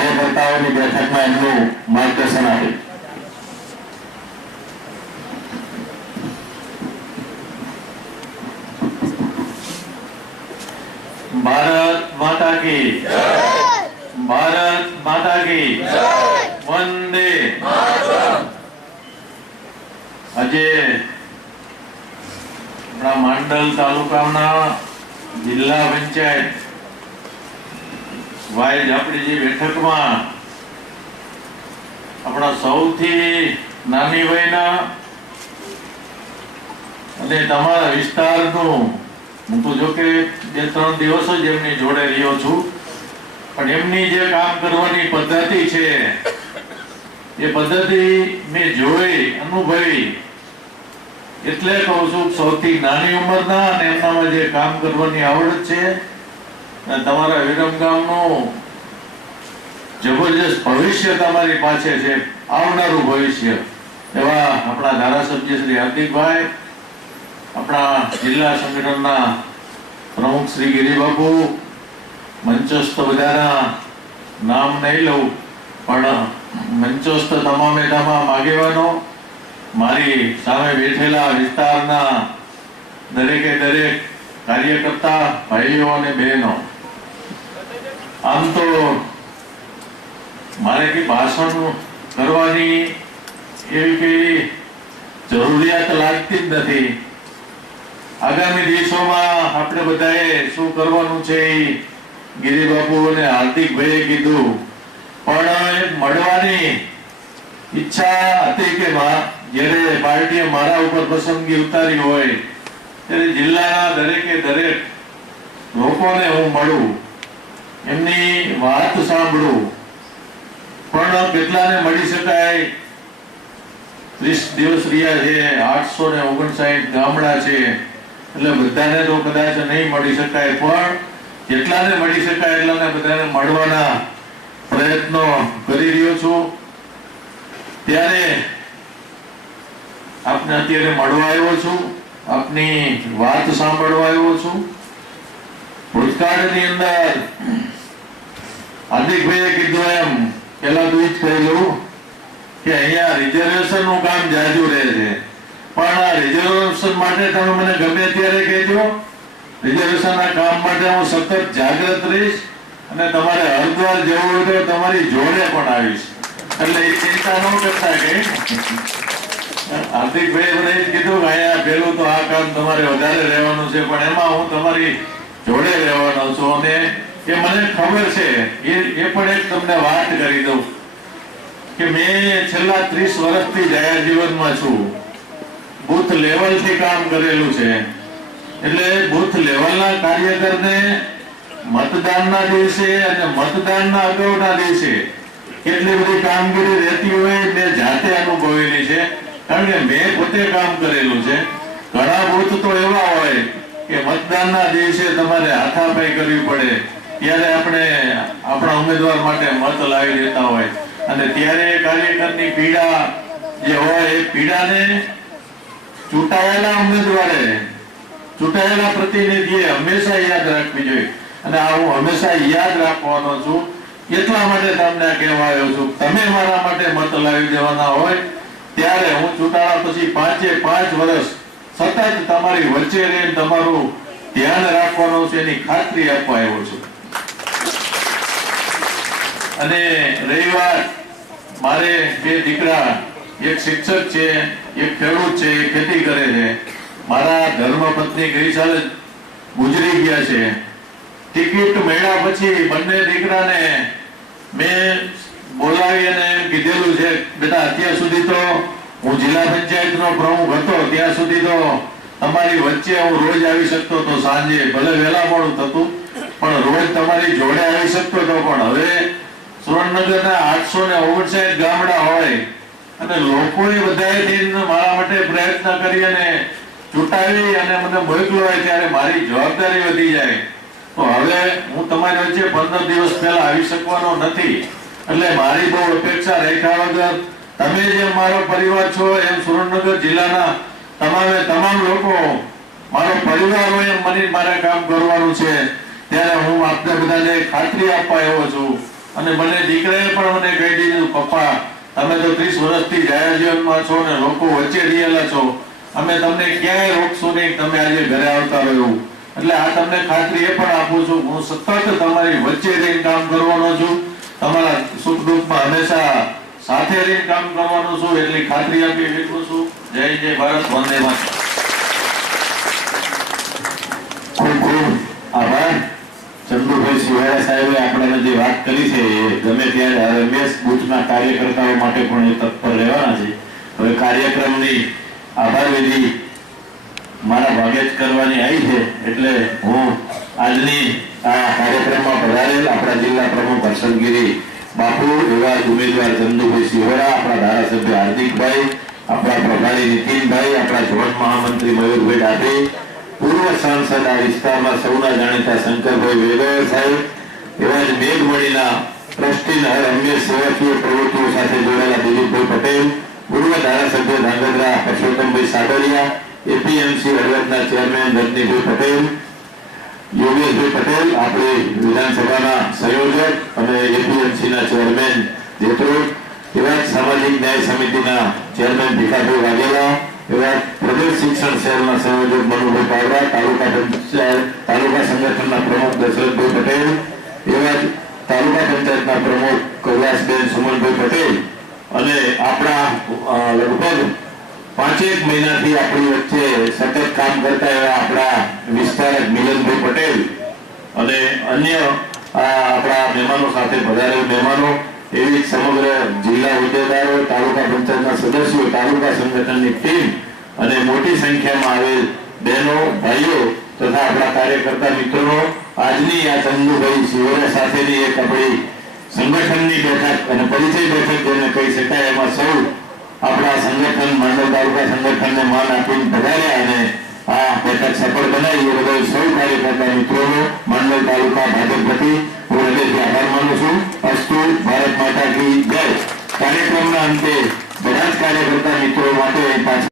કાર્યકર્તાઓની બેઠકમાં એમનું માર્ગદર્શન આપ્યું ભારત માતા કી ભારત માતા કી વંદે આજે આપણા માંડલ તાલુકાના જિલ્લા પંચાયત વાય આપણી જે બેઠકમાં આપણા સૌથી નાની વયના અને તમારા વિસ્તારનું, હું તો જો બે ત્રણ દિવસ જ એમની જોડે રહ્યો છું, પણ એમની જે કામ કરવાની પદ્ધતિ છે, એ પદ્ધતિ મેં જોઈ, અનુભવી. એટલે કહું છું સૌથી નાની ઉંમરના અને એમનામાં જે કામ કરવાની આવડત છે તમારા વિરમગામનું જબરજસ્ત ભવિષ્ય તમારી પાસે છે, આવનારું ભવિષ્ય. એવા આપણા ધારાસભ્ય શ્રી હાર્દિકભાઈ, આપણા જિલ્લા સંગઠનના પ્રમુખ શ્રી ગિરિબાબુ મંચસ્થ બધાના નામ નહીં લઉં, પણ મંચસ્થ તમામે તમામ આગેવાનો, મારી સામે બેઠેલા વિસ્તારના દરેકે દરેક કાર્યકર્તા, ભાઈઓ અને બહેનો. આમ તો મારે કે ભાષણ કરવાની એવી કઈ જરૂરિયાત લાગતી જ નથી. આગામી દિવસોમાં આપણે બધાએ શું કરવાનું છે એ ગિરિબાબુ અને હાર્દિકભાઈએ કીધું. પણ મળવાની ઈચ્છા હતી કે જ્યારે પાર્ટીએ મારા ઉપર પસંદગી ઉતારી હોય, ત્યારે જિલ્લાના દરેકે દરેક લોકોને હું મળું. એમની વાત સાંભળો. પણ કેટલાને મળી શકાય? ત્રીસ દિવસ રહ્યા છે, આઠસો ને ઓગણસાઠ ગામડા છે. એટલે બધાને તો કદાચ નહીં મળી શકાય, પણ જેટલાને મળી શકાય એટલાને બધાને મળવાના પ્રયત્નો કરી રહ્યો છું. ત્યારે આપને અત્યારે મળવા આવ્યો છું, આપની વાત સાંભળવા આવ્યો છું. ભૂતકાળની અંદર હાર્દિકભાઈએ કીધું એમ, પેલા તો કરેલું કે અહીંયા રિઝર્વેશનનું કામ જાજુ રહે છે. પણ આ રિઝર્વેશન માટે તમે મને ગમે ત્યારે કહેજો. રિઝર્વેશન ના કામ માટે હું સતત જાગૃત રહીશ અને તમારે હરિદ્વાર જવું હોય તો તમારી જોડે પણ આવીશ. એટલે એ ચિંતા ન કરતા કે હાર્દિકભાઈ મને કીધું કે અહીંયા પેલું તો આ કામ તમારે વધારે રહેવાનું છે, પણ એમાં હું તમારી જોડે રહેવાનો છું. અને એ મને ખબર છે. એ એ પણ એક તમને વાત કરી દઉં કે મેં છેલ્લા ત્રીસ વર્ષથી જાહેર જીવનમાં છું. બુથ લેવલથી કામ કરેલું છે. એટલે બુથ લેવલના કાર્યકરને મતદાનના દિવસે અને મતદાનના અગાઉના દિવસે કેટલી બધી કામગીરી રહેતી હોય મેં જાતે અનુભવેલી છે. કારણ કે મેં પોતે કામ કરેલું છે. ઘણા બુથ તો એવા હોય કે મતદાનના દિવસે તમારે હાથાપાઈ કરવી પડે. ત્યારે આપણે આપણા ઉમેદવાર માટે મત લાવી દેતા હોય. અને ત્યારે કાર્યકરની પીડા જે હોય એ પીડાને ચૂંટાયેલા ઉમેદવારે, ચૂંટાયેલા પ્રતિનિધિએ હંમેશા યાદ રાખવી જોઈએ. અને આ હું હંમેશા યાદ રાખવાનો છું. એટલા માટે તમને કહેવાયો છું. તમે મારા માટે મત લાવી દેવાના હોય, ત્યારે હું ચૂંટાયા પછી પાંચે પાંચ વર્ષ સતત તમારી વચ્ચે રહીને તમારું ધ્યાન રાખવાનું છે, એની ખાતરી આપવા આવ્યો છું. અને રહી વાત મારે બે દીકરા, એક શિક્ષક છે, એક ખેડૂત છે ખેતી કરે છે. મારા ધર્મપત્ની ગઈ સાલ ગુજરી ગયા છે. ટિકિટ મળ્યા પછી બંને દીકરાને મેં બોલાવી અને કીધેલું છે, બેટા, અત્યાર સુધી તો હું જિલ્લા પંચાયતનો પ્રમુખ હતો, ત્યાં સુધી તો તમારી વચ્ચે હું રોજ આવી શકતો હતો સાંજે, ભલે વહેલા મોડું થતું, પણ રોજ તમારી જોડે આવી શકતો હતો, પણ હવે મારા જવાબદારી વધી જાય. તો હવે હું તમારી વચ્ચે પંદર દિવસ પહેલા આવી શકવાનો નથી. એટલે મારી બહુ અપેક્ષા રાખ્યા વગર તમે જેમ મારો પરિવાર છો, એમ સુરેન્દ્રનગર જિલ્લાના તમામે તમામ લોકો, મારો પરિવાર હોય એમ મને મારે કામ કરવાનું છે. ત્યારે હું આપને બધાને ખાતરી આપવા એવો છું. અને મને દીકરાએ પણ મને કહી દીધું, પપ્પા, તમે તો ત્રીસ વર્ષથી જાહેર જીવનમાં છો ને લોકો વચ્ચે રહેલા છો. અમે તમને ક્યાંય રોકશું નહીં, તમે આજે ઘરે આવતા રહ્યો એટલે આ તમને ખાતરી એ પણ આપું છું, હું સતત તમારી વચ્ચે રહીને કામ કરવાનો છું. તમારા સુખ દુઃખમાં હંમેશા સાથે રહીને કામ કરવાનો છું, એટલી ખાતરી આપી એટલું છું. જય જય ભારત, વંદે માતરમ. આભાર. એટલે હું આજની આ કાર્યક્રમમાં પધારેલ આપણા જિલ્લા પ્રમુખ હર્ષદગીરી બાપુ એવા ઉમેદવાર ચંદુભાઈ સિહોરા આપણા ધારાસભ્ય હાર્દિકભાઈ, આપણા પ્રભારી નીતિનભાઈ, આપણા જોન મહામંત્રી મયુરભાઈ ડાભી પૂર્વ સાંસદ આ વિસ્તારમાં સૌના જાણીતા શંકરભાઈ વેગર સાહેબ એવા જ મેઘમણીના ટ્રસ્ટી હર હંમેશ સેવાકીય પ્રવૃત્તિઓ સાથે જોડાયેલા દિલીપભાઈ પટેલ, પૂર્વ ધારાસભ્ય ધાંગધ્રા પરસોત્તમભાઈ સાગરિયા એપીએમસી હળવદના ચેરમેન રજનીભાઈ પટેલ, યોગેશભાઈ પટેલ, આપણે વિધાનસભાના સંયોજક અને એપીએમસીના ચેરમેન જેટલો એવા જ સામાજિક ન્યાય સમિતિના ચેરમેન ભીખાભાઈ વાઘેલા સંયોજક મનુભાઈ પાડવા તાલુકા પંચાયત તાલુકા સંગઠનના પ્રમુખ દશરથભાઈ પટેલ એવા તાલુકા પંચાયતના પ્રમુખ કૈલાસબેન સુમનભાઈ પટેલ અને આપણા લગભગ પાંચેક મહિનાથી આપણી વચ્ચે સતત કામ કરતા એવા આપણા વિસ્તારક મિલનભાઈ પટેલ અને અન્ય આપણા મહેમાનો સાથે વધારે મહેમાનો એવી સમગ્ર જિલ્લા હોદ્દેદારો તાલુકા પંચાયતના સદસ્યો, તાલુકા સંગઠનની ટીમ અને મોટી સંખ્યામાં આવેલ બહેનો, ભાઈઓ તથા આપણા કાર્યકર્તા મિત્રો આજની આ ચંદુભાઈ શિવરા સાથેની એક આપણી સંગઠનની બેઠક અને પરિચય બેઠક જેને કહી શકાય એમાં સૌ આપણા સંગઠન, માંડવ તાલુકા સંગઠનને માન આપીને પધાર્યા અને આ બેઠક સફળ બનાવી. એ બદલ સૌ કાર્યકર્તા મિત્રોનો, માંડવ તાલુકા ભાજપ વતી હું હૃદયથી આભાર માનું છું. અસ્તુ, ભારત માતા કી જય. કાર્યક્રમના અંતે બધા જ કાર્યકર્તા મિત્રો માટે પાછળ